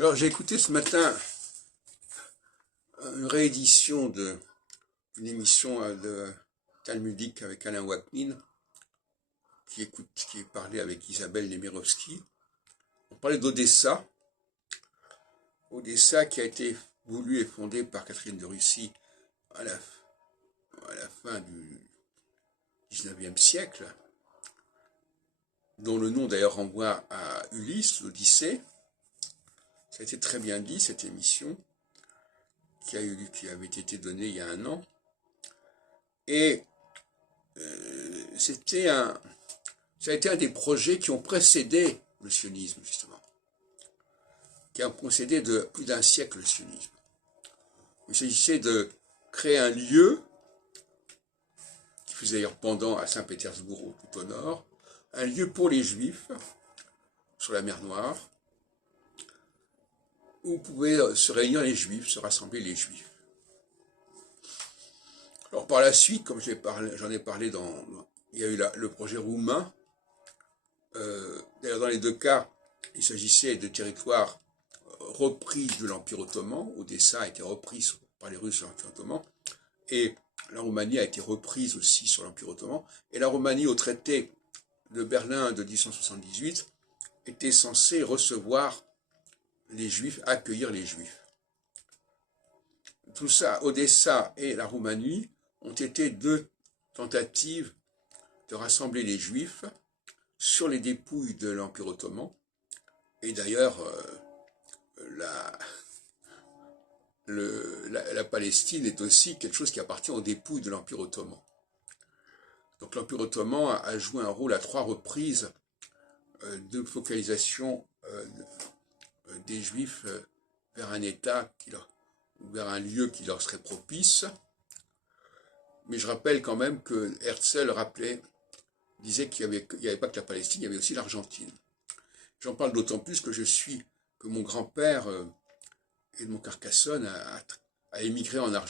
Alors j'ai écouté ce matin une réédition d'une émission de talmudique avec Alain Waknin, qui parlait avec Isabelle Nemirovsky. On parlait d'Odessa, Odessa qui a été voulu et fondé par Catherine de Russie à la fin du 19e siècle, dont le nom d'ailleurs renvoie à Ulysse, l'Odyssée. Ça a été très bien dit, cette émission, qui avait été donnée il y a un an. Et ça a été un des projets qui ont précédé le sionisme, justement, qui a précédé de plus d'un siècle le sionisme. Il s'agissait de créer un lieu qui faisait d'ailleurs pendant à Saint-Pétersbourg, tout au nord, un lieu pour les Juifs, sur la mer Noire, où pouvaient se réunir les Juifs, se rassembler les Juifs. Alors par la suite, comme j'en ai parlé il y a eu le projet roumain. D'ailleurs dans les deux cas, il s'agissait de territoires repris de l'Empire ottoman. Odessa a été reprise par les Russes sur l'Empire ottoman, et la Roumanie a été reprise aussi sur l'Empire ottoman. Et la Roumanie, au traité de Berlin de 1878, était censée recevoir les Juifs, accueillir les Juifs. Tout ça, Odessa et la Roumanie, ont été deux tentatives de rassembler les Juifs sur les dépouilles de l'Empire ottoman. Et d'ailleurs, la Palestine est aussi quelque chose qui appartient aux dépouilles de l'Empire ottoman. Donc l'Empire ottoman a joué un rôle à 3 reprises de focalisation des Juifs vers un État, vers un lieu qui leur serait propice. Mais je rappelle quand même que Herzl disait qu'il n'y avait pas que la Palestine, il y avait aussi l'Argentine. J'en parle d'autant plus que mon grand-père Edmond Carcassonne a émigré en Argentine.